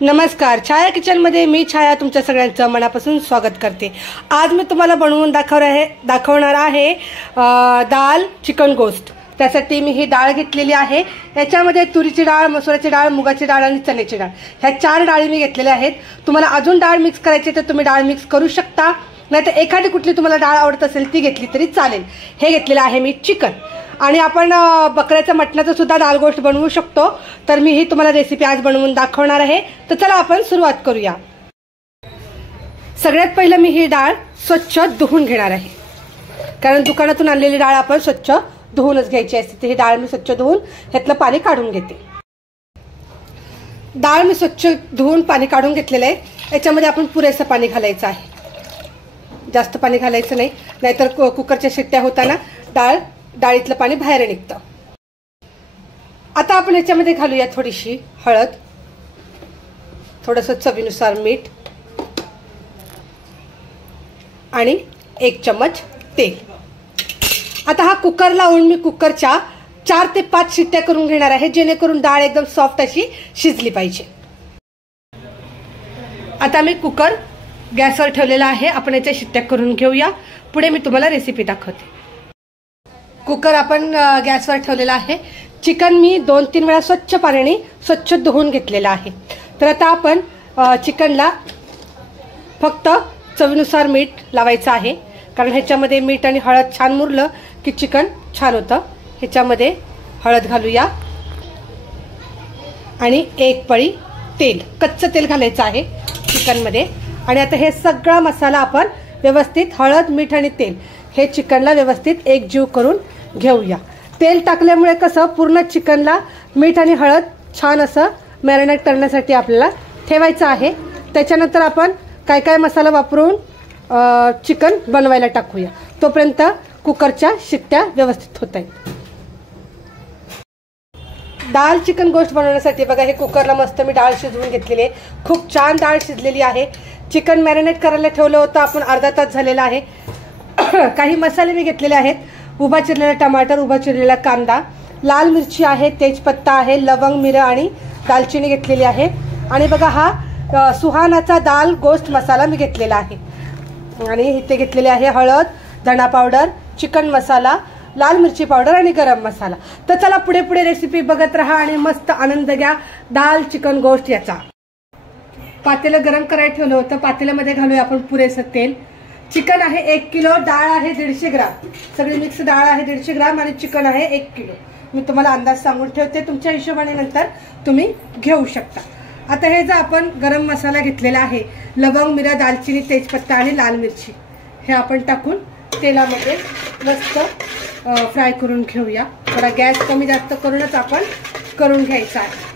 नमस्कार, छाया किचनमध्ये मी छाया तुमच्या सगळ्यांचं मनापासून स्वागत करते। आज मी तुम्हाला बनवून दाखवणार आहे दाल चिकन गोश्त। त्यासाठी मी ही डाळ घेतलेली आहे। याच्यामध्ये तुरीची डाळ, मसुराची डाळ, मुगाची डाळ आणि चण्याची डाळ ह्या 4 डाळी मी घेतलेल्या आहेत। तुम्हाला अजून डाळ मिक्स करायची तर तुम्ही डाळ मिक्स करू शकता, नाहीतर एखादी कुठली तुम्हाला डाळ आवडत असेल ती घेतली तरी चालेल। हे घेतलेलं आहे मी चिकन, आणि आपण बकऱ्याच्या मटणाचं सुद्धा दाल गोश्त बनवू शकतो। तर मी ही तुम्हाला रेसिपी आज बनवून दाखवणार आहे। तर चला आपण सुरुवात करूया। सगळ्यात पहिलं मी ही डाळ स्वच्छ धुवून घेणार आहे, कारण दुकानातून आणलेली डाळ आपण स्वच्छ धुवूनच घ्यायची असते। तर ही डाळ मी स्वच्छ धुवून ह्यातलं पाणी काढून घेते। डाळ मी स्वच्छ धुवून पाणी काढून घेतलेलं आहे। याच्यामध्ये आपण पुरेसं पाणी घालायचं आहे, जास्त पाणी घालायचं नाही, नाहीतर कुकरच्या शिट्ट्या होताना डाळीतलं पाणी बाहेर निघतं। आता आपण याच्यामध्ये घालूया थोडीशी हळद, थोडंसं चवीनुसार मीठ आणि 1 चम्मच तेल। आता हा कुकर लावून मी कुकरच्या 4 ते 5 शिट्ट्या करून घेणार आहे, जेणेकरून डाळ एकदम सॉफ्ट अशी शिजली पाहिजे। आता मी कुकर गॅसवर ठेवलेला आहे, आपण याच्या शिट्ट्या करून घेऊया। पुढे मी तुम्हाला रेसिपी दाखवते। कुकर आपण गॅसवर ठेवलेला आहे। चिकन मी 2-3 वेळा स्वच्छ पाण्याने स्वच्छ धुवून घेतलेलं आहे। तर आता आपण चिकनला फक्त चवीनुसार मीठ लावायचं आहे, कारण ह्याच्यामध्ये मीठ आणि हळद छान मुरलं की चिकन छान होतं। ह्याच्यामध्ये हळद घालूया आणि 1 पळी तेल, कच्चं तेल घालायचं आहे चिकनमध्ये। आणि आता हे सगळा मसाला आपण व्यवस्थित हळद, मीठ आणि तेल हे चिकनला व्यवस्थित एकजीव करून घेऊया। तेल टाकल्यामुळे कसं पूर्ण चिकनला मीठ आणि हळद छान असं मॅरिनेट करण्यासाठी आपल्याला ठेवायचं आहे। त्याच्यानंतर आपण काय काय मसाला वापरून चिकन बनवायला टाकूया, तोपर्यंत कुकरच्या शिट्ट्या व्यवस्थित होत आहेत। दाल चिकन गोश्त बनवण्यासाठी बघा, हे कुकरला मस्त मी डाळ शिजवून घेतलेली आहे। खूप छान डाळ शिजलेली आहे। चिकन मॅरिनेट करायला ठेवलं होतं आपण, अर्धा तास झालेला आहे। काही मसाले मी घेतलेले आहेत, उभा चिरलेला टमाटर, उभा चिरलेला कांदा, लाल मिरची आहे, तेजपत्ता आहे, लवंग, मिरं आणि दालचिनी घेतलेली आहे। आणि बघा हा सुहानाचा दाल गोश्त मसाला मी घेतलेला आहे। आणि इथे घेतलेले आहे हळद, धना पावडर, चिकन मसाला, लाल मिरची पावडर आणि गरम मसाला। तर चला पुढे पुढे रेसिपी बघत राहा आणि मस्त आनंद घ्या दाल चिकन गोश्त याचा। पातेलं गरम करायला ठेवलं होतं, पातेल्यामध्ये घालूया आपण पुरेसं तेल। चिकन आहे 1 किलो, डाळ आहे 150 ग्राम, सगळी मिक्स डाळ आहे 150 ग्राम आणि चिकन आहे 1 किलो। मी तुम्हाला अंदाज सांगून ठेवते, तुमच्या हिशोबाने नंतर तुम्ही घेऊ शकता। आता हे जो आपण गरम मसाला घेतलेला आहे, लवंग, मिरं, दालचिनी, तेजपत्ता आणि लाल मिरची, हे आपण टाकून तेलामध्ये मस्त फ्राय करून घेऊया। थोडा गॅस कमी जास्त करूनच आपण करून घ्यायचा आहे।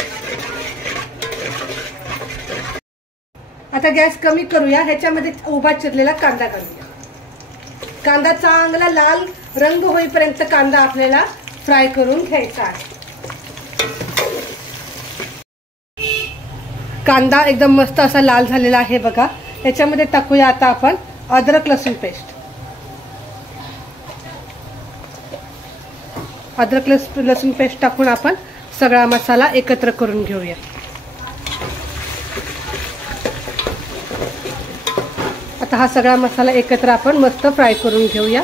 आता गॅस कमी करूया, ह्याच्यामध्ये उभा चिरलेला कांदा घालूया। कांदा चांगला लाल रंग होईपर्यंत कांदा आपल्याला फ्राय करून घ्यायचा आहे। कांदा एकदम मस्त असा लाल झालेला आहे बघा। याच्यामध्ये टाकूया आता आपण अद्रक लसूण पेस्ट। अद्रक लसूण पेस्ट टाकून आपण सगळा मसाला एकत्र करून घेऊया। आता हा सगळा मसाला एकत्र आपण मस्त फ्राय करून घेऊया।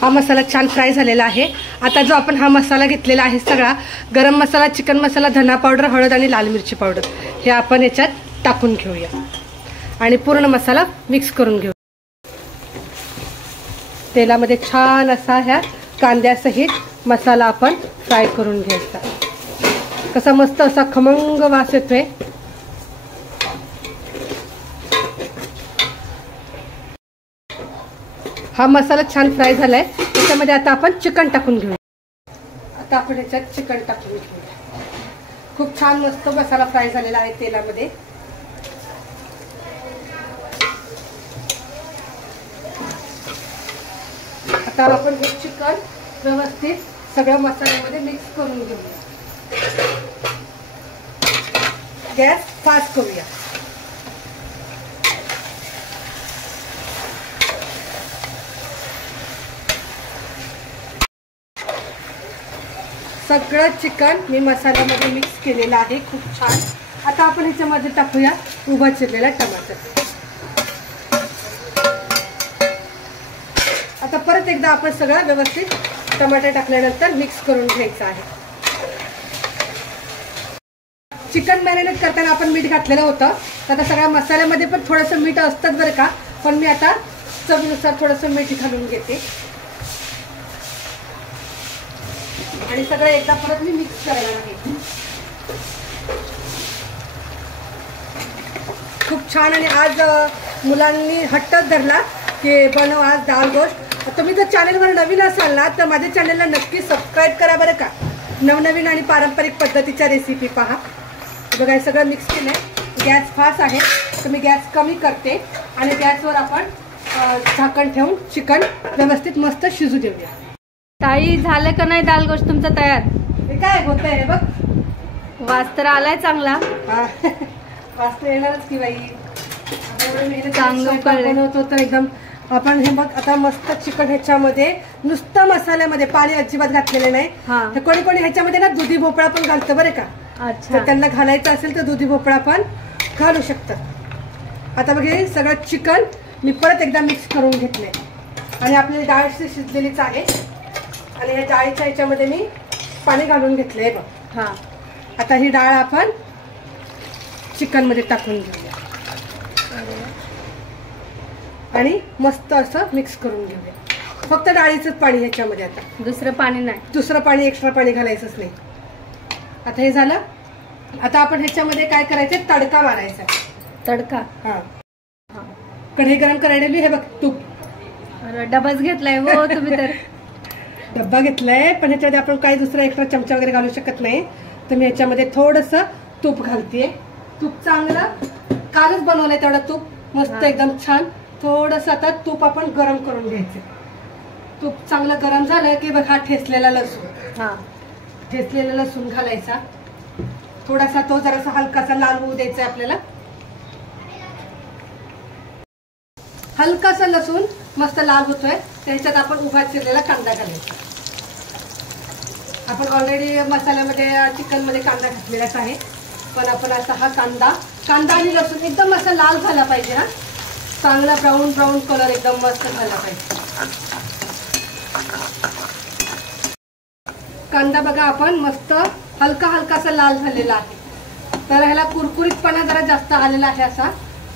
हा मसाला छान फ्राय झालेला आहे। आता जो आपण हा मसाला घेतलेला आहे सगळा, गरम मसाला, चिकन मसाला, धना पावडर, हळद आणि लाल मिरची पावडर, हे आपण याच्यात टाकून घेऊया आणि पूर्ण मसाला मिक्स करून घेऊ। तेलामध्ये छान असा ह्या कांद्यासहित मसाला आपण फ्राय करून घ्यायचा। कसा मस्त असा खमंग वास येतोय। हा मसाला छान फ्राय झालाय, त्याच्यामध्ये आता आपण चिकन टाकून घेऊ। आता आपण याच्यात चिकन टाकून घेऊया। खूप छान मस्त मसाला फ्राय झालेला आहे तेलामध्ये। आता आपण हे चिकन व्यवस्थित सगळ्या मसाल्यामध्ये मिक्स करून घेऊया। गॅस फास्ट करूया। सगळं चिकन मी मसाल्यामध्ये मिक्स केलेलं आहे, खूप छान. आता आपण ह्याच्यामध्ये टाकूया उभा चिरलेला टमाटर. आता परत एकदा आपण सगळं व्यवस्थित टमाटर टाकल्यानंतर मिक्स करून घ्यायचं आहे. चिकन मॅरिनेट करताना आपण मीठ घातलेलं होतं, तर आता सगळ्या मसाल्यामध्ये पण थोडंसं मीठ असतं बरं का, पण मी आता चवीनुसार थोडंसं मीठ घालून घेते आणि सगळं एकदा परत मी मिक्स करायला लागेल. खूप छान. आणि आज मुलांनी हट्टच धरला की बनव आज डाळ गोश्त. तुम्ही जर चॅनलवर नवीन असाल ना तर माझ्या चॅनलला नक्की सबस्क्राईब करा बरं का. नवनवीन आणि पारंपरिक पद्धतीच्या रेसिपी पहा. बघा हे सगळं मिक्स केलं आहे. गॅस फास्ट आहे तर मी गॅस कमी करते आणि गॅसवर आपण झाकण ठेवून चिकन व्यवस्थित मस्त शिजू देऊया. ताई झालं का नाही दाल गोश्त तुमचं तयार? हे काय होतंय रे बघ, वास तर आलाय चांगला. वास तर येणारच की बाई, चांगलं बनवतो तर एकदम. आपण हे बघ आता मस्त चिकन ह्याच्यामध्ये नुसतं मसाल्यामध्ये पाणी अजिबात घातलेलं नाही. तर कोणी कोणी ह्याच्यामध्ये ना दुधी भोपळा पण घालतं बरं का. अच्छा, त्यांना घालायचं असेल तर दुधी भोपळा पण घालू शकतात. आता बघ हे सगळं चिकन मी परत एकदा मिक्स करून घेतलंय आणि आपली डाळ शिजलेलीच आहे आणि ह्या डाळीच्या ह्याच्यामध्ये मी पाणी घालून घेतलंय बघ. आता ही डाळ आपण चिकन मध्ये टाकून घेऊया आणि मस्त असं मिक्स करून घेऊया. फक्त डाळीचंच पाणी ह्याच्यामध्ये, आता दुसरं पाणी नाही, दुसरं पाणी एक्स्ट्रा पाणी घालायचंच नाही. आता हे झालं. आता आपण ह्याच्यामध्ये काय करायचं, तडका मारायचा. तडका कढई गरम करायला हे बघ तूप. डबाच घेतलाय हो तुम्ही तर. डब्बा घेतलाय पण ह्याच्यामध्ये आपण काही दुसरा एक्स्ट्रा चमचा वगैरे घालू शकत नाही. तर मी ह्याच्यामध्ये थोडंसं तूप घालतेय. तूप चांगलं कालच बनवलंय तेवढं तूप मस्त एकदम छान. थोडंसं आता तूप आपण गरम करून घ्यायचं. तूप चांगलं गरम झालं की बघा ठेचलेला लसूण, ठेचलेला लसूण घालायचा. थोडासा तो जरासा हलकासा लाल होऊ द्यायचा आपल्याला. हलकासा लसूण मस्त लाल होतोय त्याच्यात आपण उभा चिरलेला कांदा घालायचा. आपण ऑलरेडी मसाल्यामध्ये चिकन मध्ये कांदा घातलेलाच आहे, पण आपण असा हा कांदा आणि लसूण एकदम असा लाल झाला पाहिजे. हा चांगला ब्राऊन ब्राऊन कलर एकदम मस्त झाला पाहिजे. कांदा बघा आपण मस्त हलका हलकासा लाल झालेला आहे. तर ह्याला कुरकुरीतपणा जरा जास्त आलेला आहे असा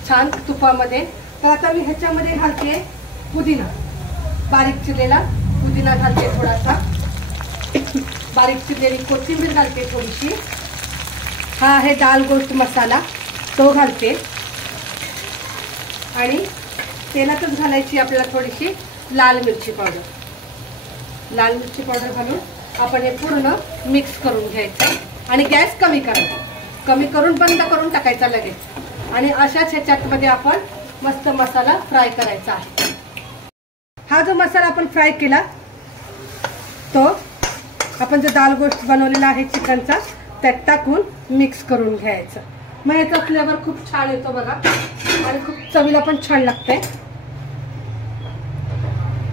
छान तुपामध्ये. तर आता मी ह्याच्यामध्ये घालते पुदिना, बारीक चिरलेला पुदिना घालते, थोडासा बारीक चिरलेली कोथिंबीर घालते थोडीशी. हा आहे दाल गोश्त मसाला तो घालते आणि तेलातच घालायची आपल्याला थोडीशी लाल मिरची पावडर. लाल मिरची पावडर घालून आपण हे पूर्ण मिक्स करून घ्यायचं आणि गॅस कमी करायचा. कमी करून बंद करून टाकायचा लगेच. आणि अशाच ह्याच्यामध्ये आपण मस्त मसाला फ्राय करायचा आहे. हा जो मसाला आपण फ्राय केला तो आपण जो दाल गोश्त बनवलेला आहे चिकनचा त्यात टाकून मिक्स करून घ्यायचं. मग याचा फ्लेवर खूप छान येतो बघा आणि खूप चवीला पण छान लागतंय.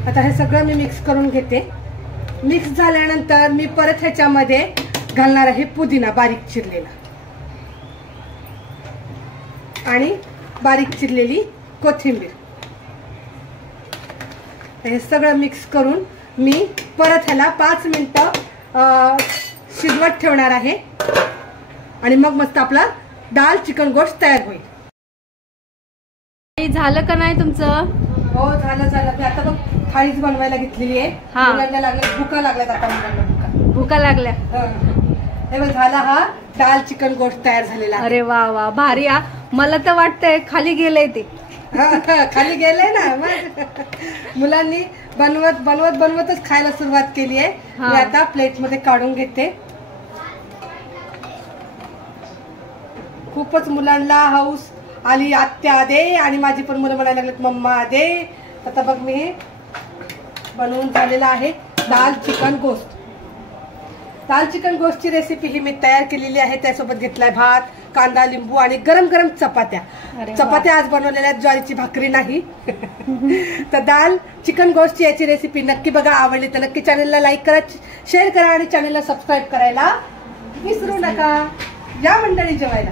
आता हे सगळं मी मिक्स करून घेते. मिक्स झाल्यानंतर मी परत ह्याच्यामध्ये घालणार आहे पुदिना बारीक चिरलेला आणि बारीक चिरलेली कोथिंबीर. हे सगळं मिक्स करून मी परत ह्याला 5 मिनिटं शिजवत ठेवणार आहे आणि मग मस्त आपला दाल चिकन गोश्त तयार होईल. झालं का नाही तुमचं? हो झालं झालं. मी आता बघ थाळीच बनवायला घेतलेली आहे. मुलांना लागल्या भुका लागल्यात आता. मुलांना भुका लागल्या. हे बघ झाला हा दाल चिकन गोश्त तयार झालेला. अरे वा वा भारी. मला तर वाटतंय खाली गेलंय ते. खाली गेलंय ना. मुलांनी बनवत बनवत बनवतच खायला सुरुवात केली आहे. मी आता प्लेट मध्ये काढून घेते. खूपच मुलांना हाऊस आली आत्या दे आणि माझी पण मुलं म्हणायला लागलेत मम्मा दे. आता बघ मी बनवून झालेला आहे दाल चिकन गोश्त. दाल चिकन गोश्तची रेसिपी ही मी तयार केलेली आहे. त्यासोबत घेतलाय भात, कांदा, लिंबू आणि गरम गरम चपात्या. चपात्या आज बनवलेल्या ज्वारीची भाकरी नाही. तर दाल चिकन गोश्तची याची रेसिपी नक्की बघा. आवडली तर नक्की चॅनलला लाईक करा, शेअर करा आणि चॅनलला सबस्क्राईब करायला विसरू नका. या मंडळी जेवायला.